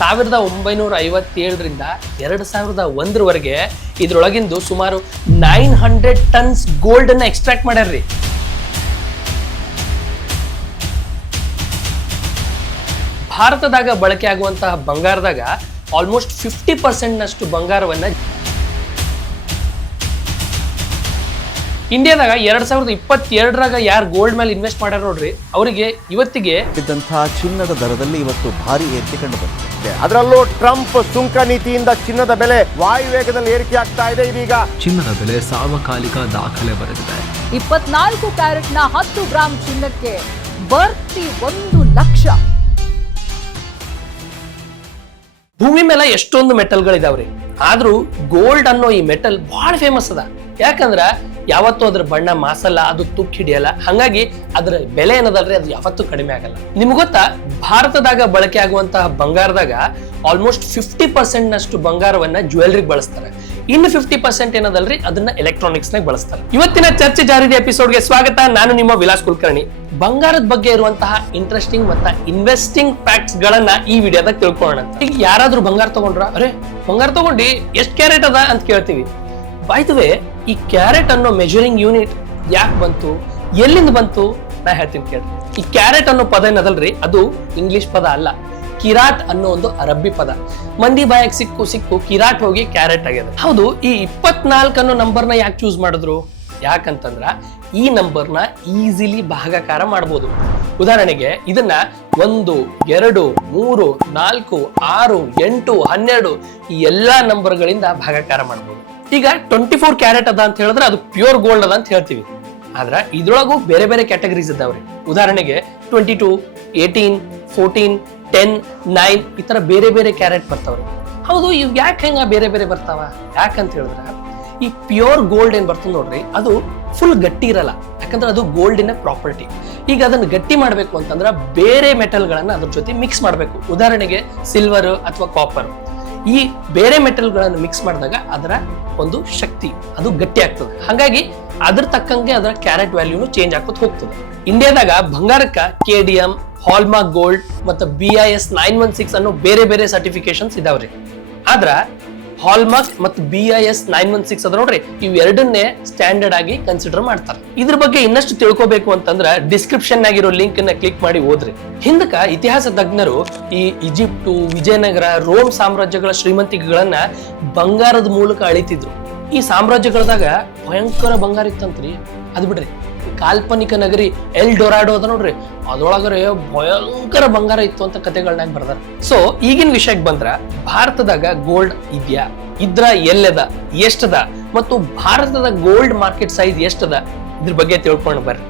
ಸಾವಿರದ ಒಂಬೈನೂರ ಐವತ್ತೇಳರಿಂದ ಎರಡು ಸಾವಿರದ ಒಂದರವರೆಗೆ ಇದರೊಳಗಿಂದು ಸುಮಾರು ನೈನ್ ಹಂಡ್ರೆಡ್ ಟನ್ಸ್ ಗೋಲ್ಡ್ ಅನ್ನ ಎಕ್ಸ್ಟ್ರಾಕ್ಟ್ ಮಾಡ್ಯಾರ್ರಿ. ಭಾರತದಾಗ ಬಳಕೆ ಆಗುವಂತಹ ಬಂಗಾರದಾಗ ಆಲ್ಮೋಸ್ಟ್ ಫಿಫ್ಟಿ ಪರ್ಸೆಂಟ್ನಷ್ಟು ಬಂಗಾರವನ್ನ ಇಂಡಿಯಾದಾಗ ಎರಡ್ ಸಾವಿರದ ಇಪ್ಪತ್ತೆರಡರಾಗ ಯಾರು ಗೋಲ್ಡ್ ಮೇಲೆ ಇನ್ವೆಸ್ಟ್ ಮಾಡ್ಯಾರ ನೋಡ್ರಿ ಅವರಿಗೆ ಇವತ್ತಿಗೆ ಇದ್ದಂತಹ ಚಿನ್ನದ ದರದಲ್ಲಿ ಇವತ್ತು ಭಾರಿ ಏರಿಕೆ ಕಂಡು ಬಂದಿದೆ. ಅದರಲ್ಲೂ ಟ್ರಂಪ್ ಸುಂಕ ನೀತಿಯಿಂದ ಚಿನ್ನದ ಬೆಲೆ ವಾಯುವೇಗದಲ್ಲಿ ಏರಿಕೆ ಆಗ್ತಾ ಇದೆ ಇದೀಗ. ಚಿನ್ನದ ಬೆಲೆ ಸಾರ್ವಕಾಲಿಕ ದಾಖಲೆ ಬರೆದಿದೆ. ಇಪ್ಪತ್ನಾಲ್ಕು ಕ್ಯಾರೆಟ್ನ ಹತ್ತು ಗ್ರಾಂ ಚಿನ್ನಕ್ಕೆ ಬರ್ತಿ ಒಂದು ಲಕ್ಷ. ಭೂಮಿ ಮೇಲೆ ಎಷ್ಟೊಂದು ಮೆಟಲ್ಗಳಿದಾವ್ರಿ. ಆದ್ರೂ ಗೋಲ್ಡ್ ಅನ್ನೋ ಈ ಮೆಟಲ್ ಬಹಳ ಫೇಮಸ್ ಅದ. ಯಾಕಂದ್ರ ಯಾವತ್ತೂ ಅದ್ರ ಬಣ್ಣ ಮಾಸಲ್ಲ, ಅದು ತುಕ್ಕ ಹಿಡಿಯಲ್ಲ. ಹಂಗಾಗಿ ಅದ್ರ ಬೆಲೆ ಏನದಲ್ರಿ ಅದು ಯಾವತ್ತೂ ಕಡಿಮೆ ಆಗಲ್ಲ. ನಿಮ್ಗೆ ಗೊತ್ತಾ? ಭಾರತದಾಗ ಬಳಕೆ ಆಗುವಂತಹ ಬಂಗಾರದಾಗ ಆಲ್ಮೋಸ್ಟ್ ಫಿಫ್ಟಿ ಪರ್ಸೆಂಟ್ ನಷ್ಟು ಬಂಗಾರವನ್ನ ಜ್ಯುವೆಲ್ರಿಗೆ ಬಳಸ್ತಾರೆ. ಇನ್ನು ಫಿಫ್ಟಿ ಪರ್ಸೆಂಟ್ ಏನದಲ್ರಿ? ಅದನ್ನ ಎಲೆಕ್ಟ್ರಾನಿಕ್ಸ್ ನಾಗ ಬಳಸ್ತಾರೆ. ಇವತ್ತಿನ ಚರ್ಚೆ ಜಾರಿದ ಎಪಿಸೋಡ್ಗೆ ಸ್ವಾಗತ. ನಾನು ನಿಮ್ಮ ವಿಲಾಸ್ ಕುಲಕರ್ಣಿ. ಬಂಗಾರದ ಬಗ್ಗೆ ಇರುವಂತಹ ಇಂಟ್ರೆಸ್ಟಿಂಗ್ ಮತ್ತ ಇನ್ವೆಸ್ಟಿಂಗ್ ಫ್ಯಾಕ್ಟ್ಸ್ ಗಳನ್ನ ಈ ವಿಡಿಯೋದಾಗ ತಿಳ್ಕೊಳ್ಳೋಣ. ಈಗ ಯಾರಾದ್ರೂ ಬಂಗಾರ ತಗೊಂಡ್ರ, ಅರೆ, ಬಂಗಾರ ತಗೊಂಡಿ, ಎಷ್ಟು ಕ್ಯಾರೆಟ್ ಅದ? ಅಂತ ಕೇಳ್ತೀವಿ. ಬಾಯ್ತವೆ ಈ ಕ್ಯಾರೆಟ್ ಅನ್ನೋ ಮೆಜರಿಂಗ್ ಯೂನಿಟ್ ಯಾಕೆ ಬಂತು? ಎಲ್ಲಿಂದ ಬಂತು? ನಾ ಹೇಳ್ತೀನಿ ಕೇಳಿ. ಈ ಕ್ಯಾರೆಟ್ ಅನ್ನೋ ಪದ ಏನದಲ್ರಿ? ಅದು ಇಂಗ್ಲಿಷ್ ಪದ ಅಲ್ಲ. ಕಿರಾಟ್ ಅನ್ನೋ ಒಂದು ಅರಬ್ಬಿ ಪದ. ಮಂದಿ ಬಾಯಕ್ ಸಿಕ್ಕು ಸಿಕ್ಕು, ಕಿರಾಟ್ ಹೋಗಿ ಕ್ಯಾರೆಟ್ ಆಗ್ಯದ. ಹೌದು, ಈ ಇಪ್ಪತ್ನಾಲ್ಕು ಅನ್ನೋ ನಂಬರ್ನ ಯಾಕೆ ಚೂಸ್ ಮಾಡಿದ್ರು? ಯಾಕಂತಂದ್ರ ಈ ನಂಬರ್ನ ಈಸಿಲಿ ಭಾಗಾಕಾರ ಮಾಡ್ಬೋದು. ಉದಾಹರಣೆಗೆ ಇದನ್ನ ಒಂದು, ಎರಡು, ಮೂರು, ನಾಲ್ಕು, ಆರು, ಎಂಟು, ಹನ್ನೆರಡು ಈ ಎಲ್ಲಾ ನಂಬರ್ಗಳಿಂದ ಭಾಗಾಕಾರ ಮಾಡ್ಬೋದು. ಈಗ ಟ್ವೆಂಟಿ ಫೋರ್ ಕ್ಯಾರೆಟ್ ಅದ ಅಂತ ಹೇಳಿದ್ರೆ ಅದು ಪ್ಯೂರ್ ಗೋಲ್ಡ್ ಅದ ಅಂತ ಹೇಳ್ತೀವಿ. ಆದ್ರೆ ಇದ್ರೊಳಗೂ ಬೇರೆ ಬೇರೆ ಕ್ಯಾಟಗರೀಸ್ ಇದ್ದಾವ್ರಿ. ಉದಾಹರಣೆಗೆ twenty two eighteen fourteen ten nine ಈ ತರ ಬೇರೆ ಬೇರೆ ಕ್ಯಾರೆಟ್ ಬರ್ತಾವ್ರಿ. ಹೌದು, ಇವ್ ಯಾಕೆ ಹೆಂಗ ಬೇರೆ ಬೇರೆ ಬರ್ತಾವ? ಯಾಕಂತ ಹೇಳಿದ್ರೆ ಈ ಪ್ಯೂರ್ ಗೋಲ್ಡ್ ಏನ್ ಬರ್ತದೆ ನೋಡ್ರಿ, ಅದು ಫುಲ್ ಗಟ್ಟಿ ಇರಲ್ಲ. ಯಾಕಂದ್ರೆ ಅದು ಗೋಲ್ಡಿನ ಪ್ರಾಪರ್ಟಿ ಈಗ ಅದನ್ನ ಗಟ್ಟಿ ಮಾಡಬೇಕು ಅಂತಂದ್ರೆ ಬೇರೆ ಮೆಟಲ್ಗಳನ್ನ ಅದ್ರ ಜೊತೆ ಮಿಕ್ಸ್ ಮಾಡಬೇಕು. ಉದಾಹರಣೆಗೆ ಸಿಲ್ವರ್ ಅಥವಾ ಕಾಪರ್ ಈ ಬೇರೆ ಮೆಟಲ್ಗಳನ್ನು ಮಿಕ್ಸ್ ಮಾಡಿದಾಗ ಅದರ ಒಂದು ಶಕ್ತಿ, ಅದು ಗಟ್ಟಿ ಆಗ್ತದೆ. ಹಾಗಾಗಿ ಅದ್ರ ತಕ್ಕಂಗೆ ಅದರ ಕ್ಯಾರೆಟ್ ವ್ಯಾಲ್ಯೂನು ಚೇಂಜ್ ಆಗ್ಕೊತ ಹೋಗ್ತದೆ. ಇಂಡಿಯಾದಾಗ ಬಂಗಾರಕ್ಕ K D M hallmark gold ಮತ್ತು B I S nine one six ಅನ್ನೋ ಬೇರೆ ಬೇರೆ ಸರ್ಟಿಫಿಕೇಶನ್ಸ್ ಇದಾವ್ರಿ. ಆದ್ರ ಹಾಲ್ಮಾರ್ಕ್ ಮತ್ತು B I S nine one six ಅದ ನೋಡ್ರಿ, ಇವ್ ಎರಡನ್ನೇ ಸ್ಟ್ಯಾಂಡರ್ಡ್ ಆಗಿ ಕನ್ಸಿಡರ್ ಮಾಡ್ತಾರೆ. ಇದ್ರ ಬಗ್ಗೆ ಇನ್ನಷ್ಟು ತಿಳ್ಕೋಬೇಕು ಅಂತಂದ್ರ ಡಿಸ್ಕ್ರಿಪ್ಷನ್ ಆಗಿರೋ ಲಿಂಕ್ನ ಕ್ಲಿಕ್ ಮಾಡಿ ಓದ್ರಿ. ಹಿಂದಕ ಇತಿಹಾಸ ತಜ್ಞರು ಈ ಈಜಿಪ್ಟು ವಿಜಯನಗರ ರೋಮ್ ಸಾಮ್ರಾಜ್ಯಗಳ ಶ್ರೀಮಂತಿಕೆಗಳನ್ನ ಬಂಗಾರದ ಮೂಲಕ ಅಳಿತಿದ್ರು. ಈ ಸಾಮ್ರಾಜ್ಯಗಳದಾಗ ಭಯಂಕರ ಬಂಗಾರ ಇತ್ತಂತ್ರಿ. ಅದ್ ಬಿಡ್ರಿ ಕಾಲ್ಪನಿಕ ನಗರಿ ಎಲ್ ಡೊರಾಡೋ ಅದ ನೋಡ್ರಿ ಅದೊಳಗರೆ ಭಯಂಕರ ಬಂಗಾರ ಇತ್ತು ಅಂತ ಕತೆಗಳನ್ನಾಗ ಬರ್ದಾರ. ಸೊ ಈಗಿನ ವಿಷಯಕ್ಕೆ ಬಂದ್ರ ಭಾರತದಾಗ ಗೋಲ್ಡ್ ಇದ್ಯಾ? ಇದ್ರ ಎಲ್ಲದ? ಎಷ್ಟದ? ಮತ್ತು ಭಾರತದ ಗೋಲ್ಡ್ ಮಾರ್ಕೆಟ್ ಸೈಜ್ ಎಷ್ಟದ? ಇದ್ರ ಬಗ್ಗೆ ತಿಳ್ಕೊಂಡು ಬರ್ರಿ.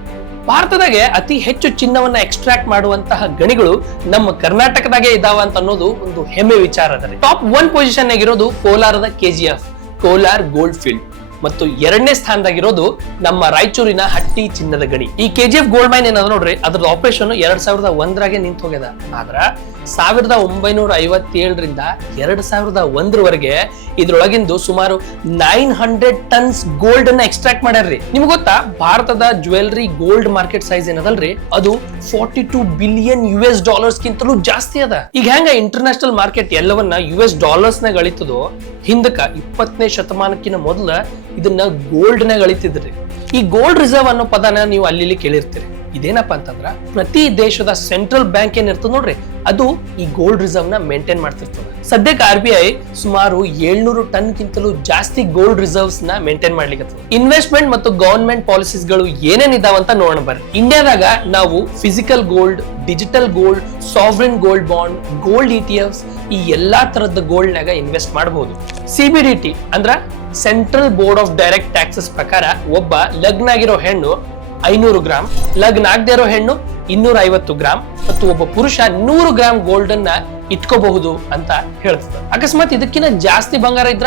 ಭಾರತದಾಗೆ ಅತಿ ಹೆಚ್ಚು ಚಿನ್ನವನ್ನ ಎಕ್ಸ್ಟ್ರಾಕ್ಟ್ ಮಾಡುವಂತಹ ಗಣಿಗಳು ನಮ್ಮ ಕರ್ನಾಟಕದಾಗೆ ಇದಾವ ಅಂತ ಅನ್ನೋದು ಒಂದು ಹೆಮ್ಮೆ ವಿಚಾರ ಅದ ಟಾಪ್ ಒನ್ ಪೊಸಿಷನ್ ಆಗಿರೋದು ಕೋಲಾರದ ಕೆಜಿಎಫ್ ಕೋಲಾರ್ ಗೋಲ್ಡ್ ಫೀಲ್ಡ್ ಮತ್ತು ಎರಡನೇ ಸ್ಥಾನದಾಗಿರೋದು ನಮ್ಮ ರಾಯಚೂರಿನ ಹಟ್ಟಿ ಚಿನ್ನದ ಗಣಿ. ಈ ಕೆಜಿಎಫ್ ಗೋಲ್ಡ್ ಮೈನ್ ಏನದ ನೋಡ್ರಿ, ಅದ್ರದ್ದು ಆಪರೇಷನ್ ಎರಡ್ ಸಾವಿರದ ಒಂದರಾಗೆ ನಿಂತು ಹೋಗ್ಯದ. ಆದ್ರ ಸಾವಿರದ ಒಂಬೈನೂರ ಐವತ್ತೇಳರಿಂದ ಎರಡ್ ಸಾವಿರದ ಒಂದರವರೆಗೆ ಇದ್ರೊಳಗಿಂದು ಸುಮಾರು ನೈನ್ ಹಂಡ್ರೆಡ್ ಟನ್ಸ್ ಗೋಲ್ಡ್ ಅನ್ನ ಎಕ್ಸ್ಟ್ರಾಕ್ಟ್ ಮಾಡ್ಯಾರ್ರಿ. ನಿಮ್ಗೆ ಗೊತ್ತಾ? ಭಾರತದ ಜ್ಯುವೆಲ್ರಿ ಗೋಲ್ಡ್ ಮಾರ್ಕೆಟ್ ಸೈಜ್ ಏನದಲ್ರಿ? ಅದು forty two billion U S dollars ಗಿಂತಲೂ ಜಾಸ್ತಿ ಅದ. ಈಗ ಹೆಂಗ ಇಂಟರ್ನ್ಯಾಷನಲ್ ಮಾರ್ಕೆಟ್ ಎಲ್ಲವನ್ನ ಯು ಎಸ್ ಡಾಲರ್ಸ್ ನಾಗ ಅಳಿತದೋ ಹಿಂದಕ ಇಪ್ಪತ್ತನೇ ಶತಮಾನಕ್ಕಿಂತ ಮೊದಲ ಇದನ್ನ ಗೋಲ್ಡ್ ನಾಗ ಅಳಿತಿದ್ರಿ. ಈ ಗೋಲ್ಡ್ ರಿಸರ್ವ್ ಅನ್ನೋ ಪದನ ನೀವು ಅಲ್ಲಿ ಕೇಳಿರ್ತೀರಿ. ಇದೇನಪ್ಪ ಅಂತಂದ್ರ ಪ್ರತಿ ದೇಶದ ಸೆಂಟ್ರಲ್ ಬ್ಯಾಂಕ್ ಏನ್ ಇರ್ತದ ನೋಡ್ರಿ, ಅದು ಈ ಗೋಲ್ಡ್ ರಿಸರ್ವ್ನ ಮೇಂಟೈನ್ ಮಾಡ್ತಿರ್ತದೆ. ಸದ್ಯಕ್ಕೆ ಆರ್ ಬಿ ಐ ಸುಮಾರು ಏಳ್ನೂರು ಟನ್ ಗಿಂತಲೂ ಜಾಸ್ತಿ ಗೋಲ್ಡ್ ರಿಸರ್ವ್ಸ್ನ ಮೇಂಟೈನ್ ಮಾಡ್ಲಿಕ್ಕೆ ಇನ್ವೆಸ್ಟ್ಮೆಂಟ್ ಮತ್ತು ಗವರ್ಮೆಂಟ್ ಪಾಲಿಸೀಸ್ಗಳು ಏನೇನ್ ಇದಾವಂತ ನೋಡೋಣ ಬರ್ರಿ. ಇಂಡಿಯಾದಾಗ ನಾವು physical gold digital gold sovereign gold bond gold E T Fs ಈ ಎಲ್ಲಾ ತರದ ಗೋಲ್ಡ್ ನಾಗ ಇನ್ವೆಸ್ಟ್ ಮಾಡಬಹುದು ಸಿಬಿಡಿಟಿ ಅಂದ್ರ central board of direct taxes ಪ್ರಕಾರ ಒಬ್ಬ ಲಗ್ನ ಆಗಿರೋ ಹೆಣ್ಣು ಐನೂರು ಗ್ರಾಮ್ ಲಗ್ನ ಆಗದೆ ಇರೋ ಹೆಣ್ಣು ಇನ್ನೂರ ಐವತ್ತು ಗ್ರಾಮ್ ಮತ್ತು ಒಬ್ಬ ಪುರುಷ ನೂರು ಗ್ರಾಮ್ ಗೋಲ್ಡ್ ಅನ್ನ ಇಟ್ಕೋಬಹುದು ಅಂತ ಹೇಳ್ತದೆ ಅಕಸ್ಮಾತ್ ಇದಕ್ಕಿಂತ ಜಾಸ್ತಿ ಬಂಗಾರ ಇದ್ರ?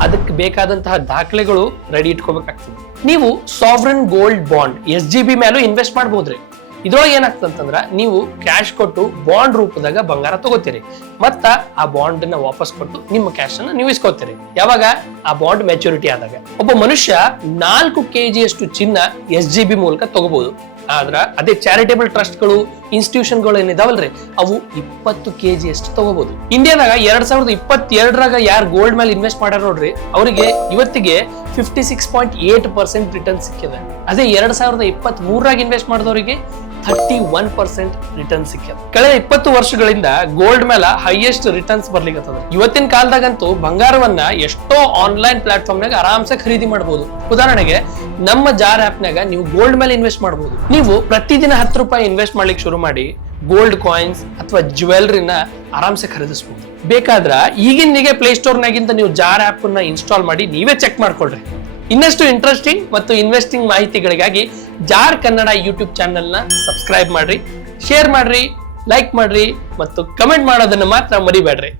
ಅದಕ್ಕೆ ಬೇಕಾದಂತಹ ದಾಖಲೆಗಳು ರೆಡಿ ಇಟ್ಕೋಬೇಕಾಗ್ತದೆ. ನೀವು sovereign gold bond S G B ಮೇಲೂ ಇನ್ವೆಸ್ಟ್ ಮಾಡಬಹುದ್ರಿ ಇದ್ರೊಳಗೆ ಏನಾಗ್ತಂತಂದ್ರ ನೀವು ಕ್ಯಾಶ್ ಕೊಟ್ಟು ಬಾಂಡ್ ರೂಪದಾಗ ಬಂಗಾರ ತಗೋತೀರಿ. ಮತ್ತ ಆ ಬಾಂಡ್ನ ವಾಪಸ್ ಕೊಟ್ಟು ನಿಮ್ಮ ಕ್ಯಾಶ್ ಅನ್ನ ನೀವು ಇಸ್ಕೋತೀರಿ. ಯಾವಾಗ? ಆ ಬಾಂಡ್ ಮೆಚುರಿಟಿ ಆದಾಗ. ಒಬ್ಬ ಮನುಷ್ಯ ನಾಲ್ಕು ಕೆಜಿ ಅಷ್ಟು ಚಿನ್ನ ಎಸ್ ಜಿ ಬಿ ಮೂಲಕ ತಗೋಬಹುದು ಆದ್ರ ಅದೇ ಚಾರಿಟೇಬಲ್ ಇನ್ಸ್ಟಿಟ್ಯೂಷನ್ಗಳು ಏನಿದಾವಲ್ರಿ? ಅವು ಇಪ್ಪತ್ತು ಕೆ ಜಿ ಅಷ್ಟು ತಗೋಬಹುದು ಇಂಡಿಯಾದಾಗ ಎರಡ್ ಸಾವಿರದ ಇಪ್ಪತ್ತೆರಡರಾಗ ಯಾರು ಗೋಲ್ಡ್ ಮೇಲೆ ಇನ್ವೆಸ್ಟ್ ಮಾಡ್ಯಾರ ನೋಡ್ರಿ, ಅವರಿಗೆ ಇವತ್ತಿಗೆ fifty six point eight percent return ಸಿಕ್ಕಿದೆ. ಅದೇ ಎರಡ್ ಸಾವಿರದ ಇಪ್ಪತ್ತ್ ಮೂರಾಗ ಇನ್ವೆಸ್ಟ್ ಮಾಡಿದವರಿಗೆ ಥರ್ಟಿ ಒನ್ ಪರ್ಸೆಂಟ್ ರಿಟರ್ನ್ ಸಿಕ್ಕಿದೆ ಕಳೆದ ಇಪ್ಪತ್ತು ವರ್ಷಗಳಿಂದ ಗೋಲ್ಡ್ ಮೇಲೆ ಹೈಯೆಸ್ಟ್ ರಿಟರ್ನ್ಸ್ ಬರ್ಲಿಕ್ಕೆ ಇವತ್ತಿನ ಕಾಲದಾಗಂತೂ ಬಂಗಾರವನ್ನ ಎಷ್ಟೋ ಆನ್ಲೈನ್ ಪ್ಲಾಟ್ಫಾರ್ಮ್ ನಾಗ ಆರಾಮ್ಸೆ ಖರೀದಿ ಮಾಡಬಹುದು ಉದಾಹರಣೆಗೆ, ನಮ್ಮ ಜಾರ್ ಆಪ್ ನಾಗ ನೀವು ಗೋಲ್ಡ್ ಮೇಲೆ ಇನ್ವೆಸ್ಟ್ ಮಾಡಬಹುದು ನೀವು ಪ್ರತಿದಿನ ಹತ್ತು ರೂಪಾಯಿ ಇನ್ವೆಸ್ಟ್ ಮಾಡ್ಲಿಕ್ಕೆ ಶುರು ಮಾಡಿ ಗೋಲ್ಡ್ ಕಾಯಿನ್ಸ್ ಅಥವಾ ಜ್ಯುವೆಲ್ರಿನ ಆರಾಮ್ಸೆ ಖರೀದಿಸಬಹುದು ಬೇಕಾದ್ರ ಈಗಿನಿಗೆ ಪ್ಲೇಸ್ಟೋರ್ನಾಗಿಂತ ನೀವು ಜಾರ್ನ ಇನ್ಸ್ಟಾಲ್ ಮಾಡಿ ನೀವೇ ಚೆಕ್ ಮಾಡ್ಕೊಳ್ರಿ. ಇನ್ನಷ್ಟು ಇಂಟ್ರೆಸ್ಟಿಂಗ್ ಮತ್ತು ಇನ್ವೆಸ್ಟಿಂಗ್ ಮಾಹಿತಿಗಳಿಗಾಗಿ ಜಾರ್ ಕನ್ನಡ ಯೂಟ್ಯೂಬ್ ಚಾನೆಲ್ನ ಸಬ್ಸ್ಕ್ರೈಬ್ ಮಾಡ್ರಿ ಶೇರ್ ಮಾಡ್ರಿ ಲೈಕ್ ಮಾಡ್ರಿ ಮತ್ತು ಕಮೆಂಟ್ ಮಾಡೋದನ್ನು ಮಾತ್ರ ಮರಿಬೇಡ್ರಿ.